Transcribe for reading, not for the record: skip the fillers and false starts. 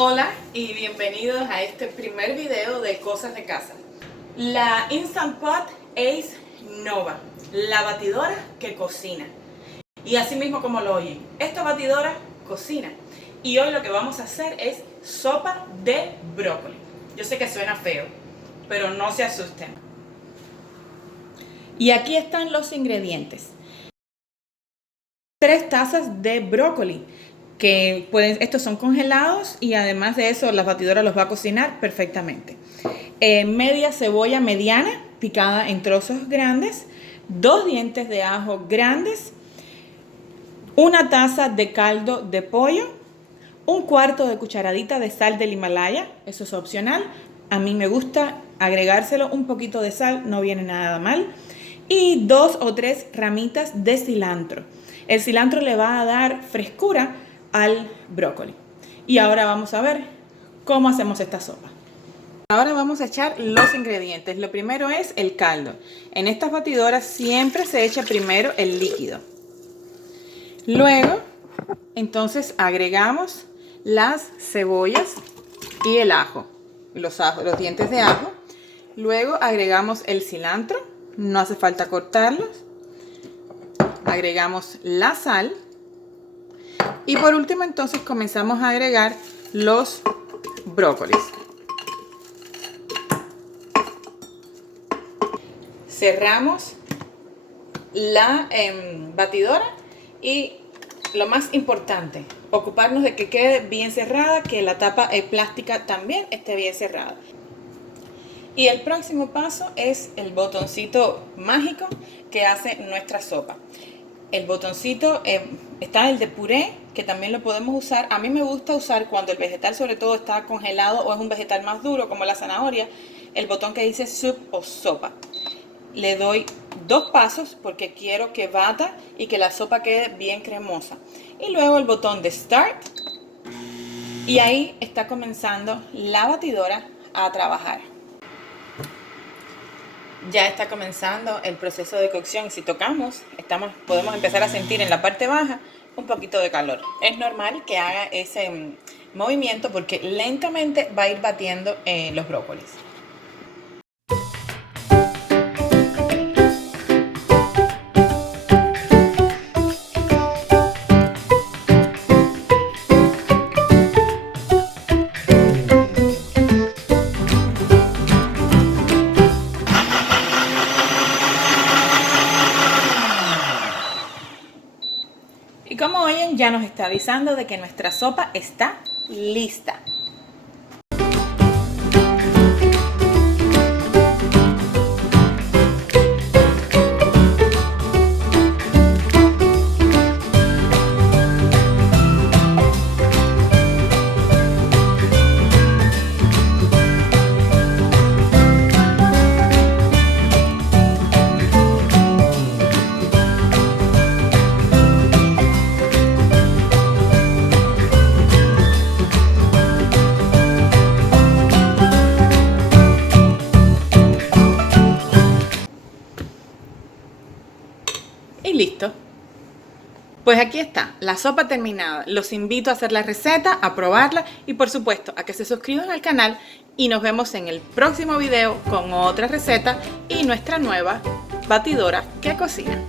Hola y bienvenidos a este primer video de cosas de casa. La Instant Pot Ace Nova, la batidora que cocina. Y así mismo como lo oyen, esta batidora cocina. Y hoy lo que vamos a hacer es sopa de brócoli. Yo sé que suena feo, pero no se asusten. Y aquí están los ingredientes. 3 tazas de brócoli, que estos son congelados y además de eso la batidora los va a cocinar perfectamente. Media cebolla mediana picada en trozos grandes, 2 dientes de ajo grandes, 1 taza de caldo de pollo, 1/4 de cucharadita de sal del Himalaya, eso es opcional. A mí me gusta agregárselo un poquito de sal, no viene nada mal, y 2 o 3 ramitas de cilantro. El cilantro le va a dar frescura al brócoli. Y ahora vamos a ver cómo hacemos esta sopa. Ahora vamos a echar los ingredientes. Lo primero es el caldo. En estas batidoras siempre se echa primero el líquido. Luego, entonces agregamos las cebollas y el ajo, los dientes de ajo. Luego agregamos el cilantro, no hace falta cortarlos. Agregamos la sal. Y por último entonces comenzamos a agregar los brócolis. Cerramos la batidora y lo más importante, ocuparnos de que quede bien cerrada, que la tapa plástica también esté bien cerrada. Y el próximo paso es el botoncito mágico que hace nuestra sopa. El botoncito está el de puré, que también lo podemos usar. A mí me gusta usar cuando el vegetal sobre todo está congelado o es un vegetal más duro como la zanahoria, el botón que dice soup o sopa. Le doy 2 pasos porque quiero que bata y que la sopa quede bien cremosa. Y luego el botón de start y ahí está comenzando la batidora a trabajar. Ya está comenzando el proceso de cocción y si tocamos, podemos empezar a sentir en la parte baja un poquito de calor. Es normal que haga ese movimiento porque lentamente va a ir batiendo los brócolis. Y como oyen, ya nos está avisando de que nuestra sopa está lista. Y listo. Pues aquí está, la sopa terminada. Los invito a hacer la receta, a probarla y por supuesto a que se suscriban al canal y nos vemos en el próximo video con otra receta y nuestra nueva batidora que cocina.